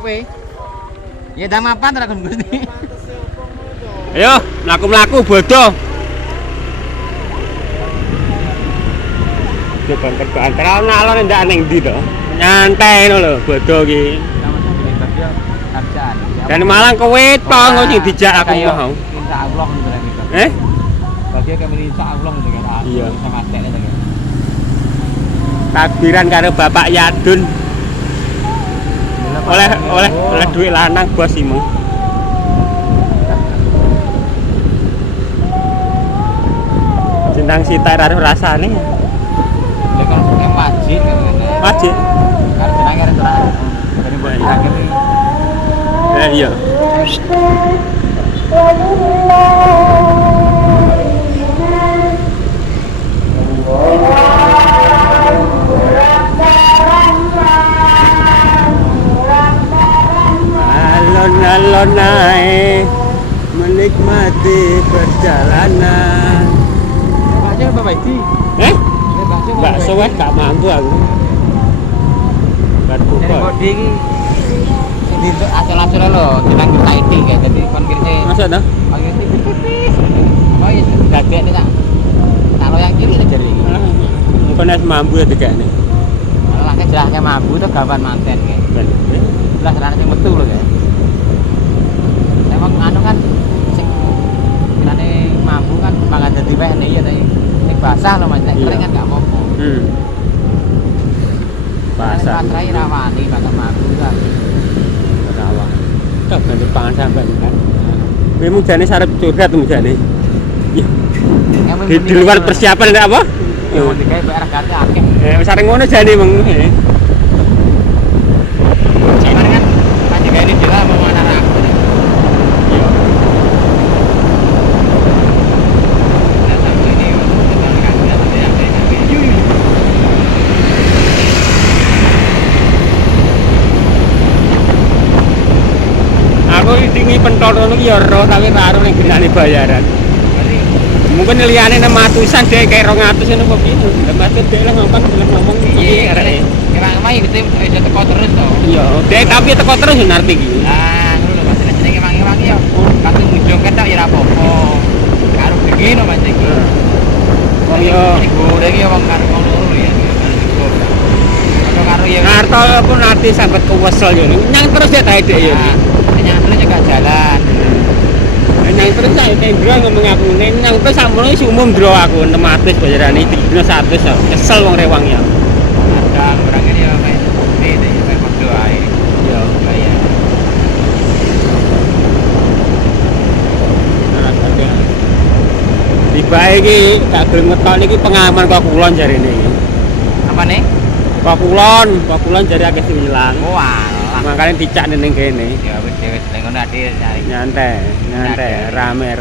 Kowe. Ya ndang mapan ta kon Gusti. Ayo, mlaku-mlaku bodoh. Tekan-tekan terus ngalor ndak ning ndi to? Nyantai ngono lho, bodoh iki. Dan malang kowe tong sing dijak aku mau. Insya Allah gitu. Bagi kami insya Allah gitu kan. Iya. Sama tek gitu kan. Takbiran karo Bapak Yadun. Oleh duit lanang bos imu. Centang sita karo rasane. Lha kan masjid kan. Masjid. Karo jenenge restoran. Dari buat akhir ini. Iya. Alon-alon naik menikmati perjalanan. Bakso Bapak Idi. Bakso wes gak mampu aku. Bar buka. Jadi iki di asal-asal lho, jeneng kita iki kayak dadi kon kene. Masa dah? Ayo tipis. Oh iya, gagek nih tak. Kalau yang kiri jari iki. Mungkin es mampu ya dikene. Lah jelasnya mampu tuh gawan manten kayak. Lah serana sing metu lho kayak. Emang anu kan sing kirane mampu kan mangan dadi wehne ya tadi. Sing basah lho Mas, kering kan gak apa-apa. Basah. Pasrai rawani bakal mampu kan. Rawang. Kok ganti pangan sampean kan. Kowe mung jane sarep curhat mung jane. Di luar persiapan ndak apa? Yo digawe bayar gate akeh. Wis areng ngono jane mung. Cuman kan panjenengan ini jelas mau mana aku. Iya. Aku dingi pentol ngono ki ya ora tapi karo ning genane bayaran. Mungkin liyane 600-an dhek kayak 200 ngono kok piye. Lah maksud dhek lah ngomong Iya, kira emang itu iso teko terus to. Iya, dhek tapi teko terus yo narti iki. Nah, ngono lho Mas, jenenge emang ya kate mujung ketok ya ora apa-apa. Karo bengi no Mas iki. Wong yo goreng ya wong karo wong loro ya. Karo ya Narto pun nanti sampai kewesel yo. Nyang terus ya ta dhek yo. Nyang terus juga jalan. Nyang terus saya Indra ngomong aku nyang terus samono wis umum ndro aku 600 bayarane dino 100 kok. Kesel wong rewang ya. Kadang orang ini ya main ini main padha ae. Iya, Bayar. Tibae iki gak gelem ngetok niki pengalaman kok kulon jarene iki. Apa nih? Kok kulon jare akeh sing ilang. Oh alah. Makane dicak ning kene. Ya wis ning ngono ade cari. Nyantai, rame.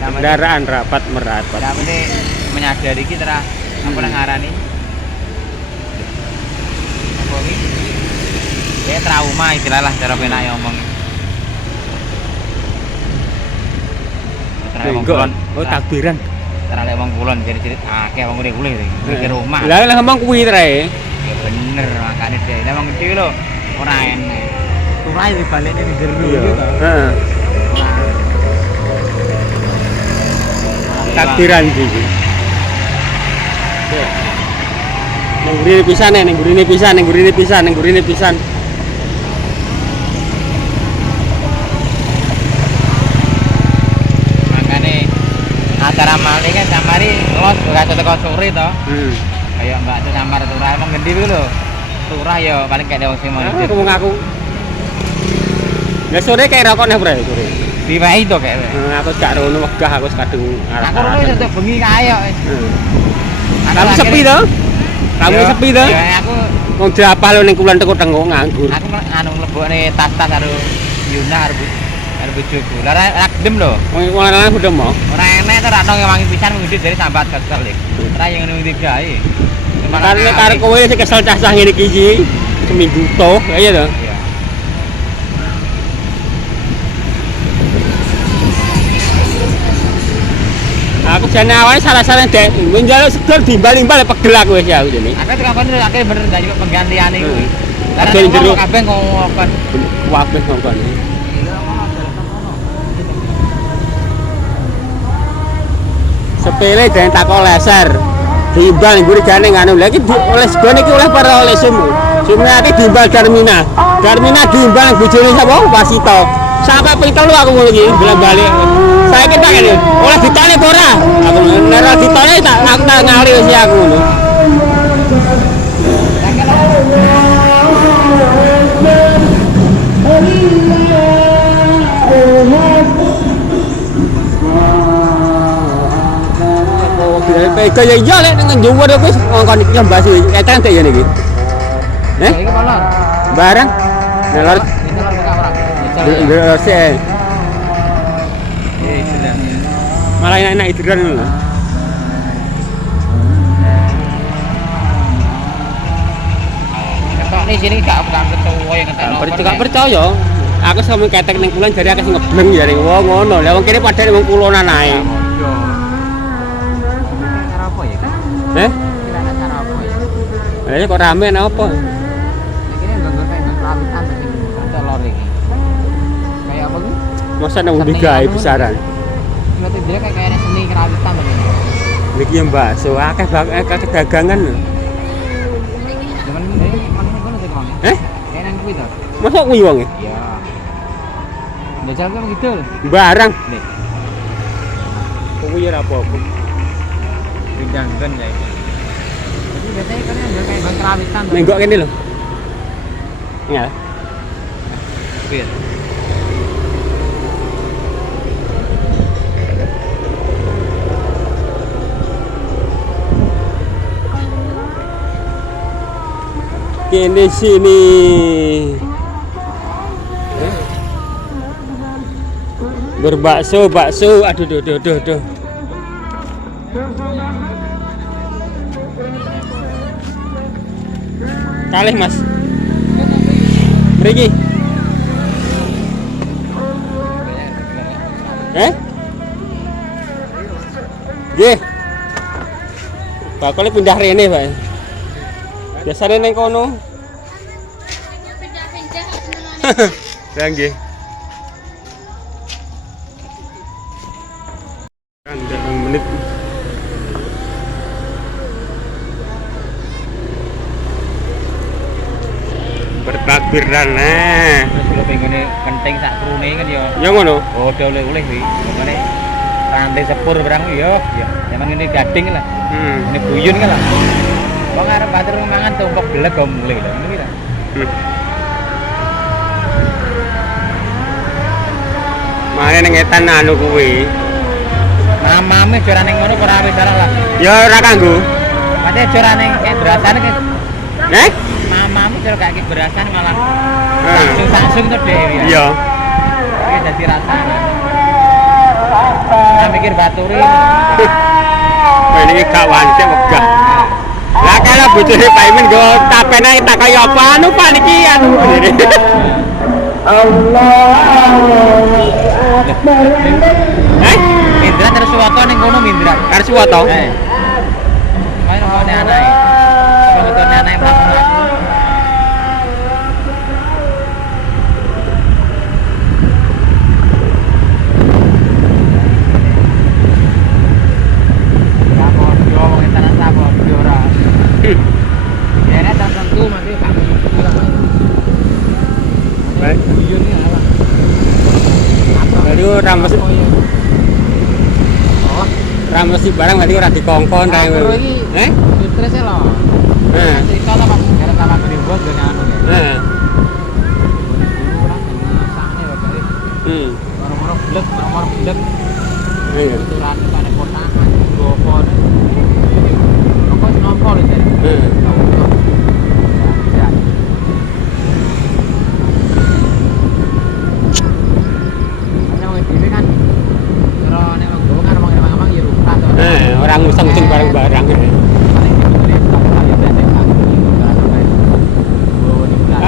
Kendaraan rapat merapat. Ya penting menyadari iki tra apa nang ngarani? Apa iki? Ya trauma istilah lah cara penake ngomong. Enggak. Oh takbiran. Cara lek wong kulon jadi akeh wong ngene mikir rumah. Lah ngomong kuwi trae. Ya bener makane dhek. Lah wong gedhe lho ora enek. Turai dibalekne ning jero gitu. Heeh. Takbiran iki. Ning gurine pisan. Makane acara mali kan samari los gak teko sore to. Kayak Mbak tuh samar turah emang gede kuwi lho. Turah ya paling kayak wong sing mau Aku ngomong aku. Ya sore kayak rokok nek sore. Diwai to kayak. Aku gak rono wegah aku kadung Aku rono wis entuk bengi kae kok. Kamu sepi to? Sepi to? Ya aku Wong diapal ning kulon teko tengok nganggur. Aku anu mlebokne tas-tas karo Yuna karo bojoku. Lah ora gedem lho. Wong lanang udah mau. Ora enek to ora nang wangi pisan ngudi dari sambat kesel iki. Ora yang ngene iki gawe. Karena karo kowe sing kesel cah-cah ngene iki seminggu toh, iya to. Aku jane awalnya salah-salah dek, njaluk sedul dimbal-imbal pegel aku wis ya aku jene. Aku tekan kono akeh bener gak penggantiane kuwi. Ada yang jero. kabeh ngomongkan. Kabeh ngomongkan. Sepele dan tak leser. Diimbal ngguri jane nganu lagi oleh segone iki oleh para oleh sumu. Sumu ati diimbal Darmina. Darmina diimbal bojone sapa? Wasito. Sampai pintel aku ngono iki bolak-balik. Saiki tak ngene. Oleh ditane apa ora? Aku nek ditane tak aku tak ngali wis aku ngono. Kaya iya lek nang Jawa lho wis ngongkon iki mbas etan tak ya niki. Iki molor. Barang. Nelor. Se. Malah enak hidran lho. Ketok nih sini gak percaya ngetek. Gak percaya. Aku sama ketek ning kulon jare akeh ngebleng jare. Wah ngono. Lah wong kene padha wong kulonan ae. Eh? Cara apa ya? Kok rame apa? Iki nganggo kayak perawitan sing untuk lor iki. Kayak apa iki? Masa nang ndi gawe besaran? Berarti dia kayak seni kerawitan to. Niki ya bakso akeh dagangan. Cuman ini mana ngono sih Bang? Kayak nang kuwi to. Masa kuwi wong e? Iya. Ndajal kok gitu. Barang. Nih. Kuwi ora apa-apa. Bidangkan ya. Jadi biasanya kan yang kayak bang kerawitan. Nenggok kene lho. Ya. Iya. Kene sini. Berbakso, bakso. Aduh, duh. Kalih Mas. Mriki. Nggih. Bakule pindah rene, Pak. Biasane ning kono. Pindah-pindah. Ya nggih. Kan 2 menit. Bertakbiran nah. Terus kalau pengen penting sak krune kan ya. Ya ngono. Oh, oleh kuwi. Makane rantai sepur barang ya. Emang ini gading lah. Ini buyun kan lah. Wong arep batur mangan tumpuk beleg kok mulai lho. Ngono ta. Mane ning etan anu kuwi. Mamame jorane ngono ora wis salah lah. Ya ora kanggo. Mate jorane berasane ke. Mamamu jare gak berasan malah langsung tuh dhewe. Iya. Iki dadi rasane. Saya mikir baturi. Ini gak wancik wegah. Lah kalau bojone Pak Imin go tapen ae tak kaya apa anu Pak niki anu. Mindra terus suwoto ning kono Mindra. Karo suwoto. Kae ngene anae. Ngene anae mlaku. Rames si barang berarti ora dikongkon ta. Stres lho. Cerita ta Pak, gara sama gede bos gak anu ya. Kurang sakne Bapak. Orang-orang bulet. Iya. Itu ratu kan kotakan, gopo. Kok nompo lho jadi. Orang ngusung-ngusung barang-barang.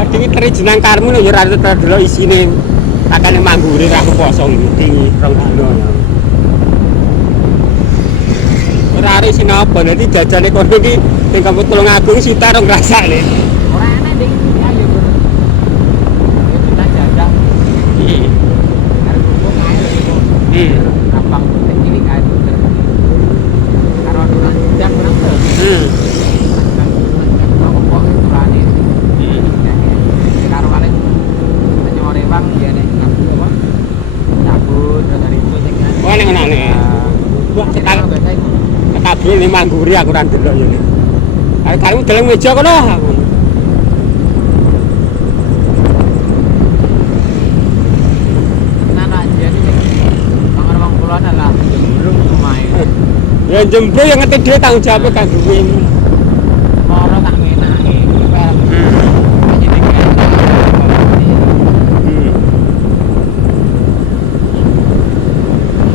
Dingin teri jenang karmu lho ya ora delok isine. Takane manggure aku poso iki dingi 2 dina. Ora arek sing apa dadi jajane kono iki sing kamu Tulungagung sita rong rasane. Ora enak ding ayo mangguri aku ora ndelok yo. Ayo karemu deleng meja kono aku. Nana aja nih. Mangan wong kula lah jembrung omahe. Ya jembrung yang ngerti dhewe tanggung jawab kan kuwi. Ora tak ngenake.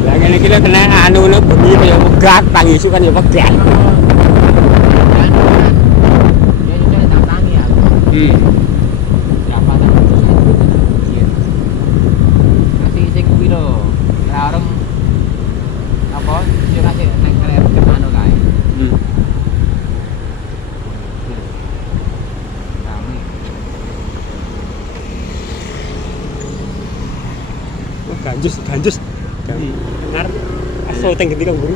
Lah ngene iki lek kena anu ngono bengi kaya megat tangi isu kan ya megat. Ya juga tak tangi ya. Siapa tak nanti sing kuwi lho. Ora orang apa yo kasih nek kerep anu kae. Rame. Ganjus. Ngarep aso teng genti kang buru.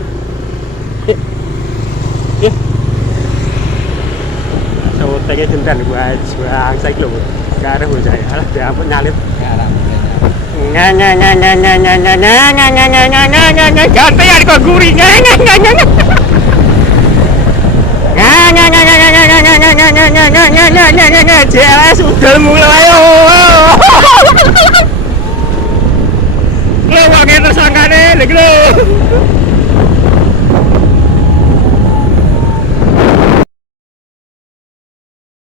Ya. Aso tenge dendan wae saiki lho. Karep bocah alah diampun nyalip. Ganti ya kok guri. JLS udah mulai ayo. Lewat tersangkane lho.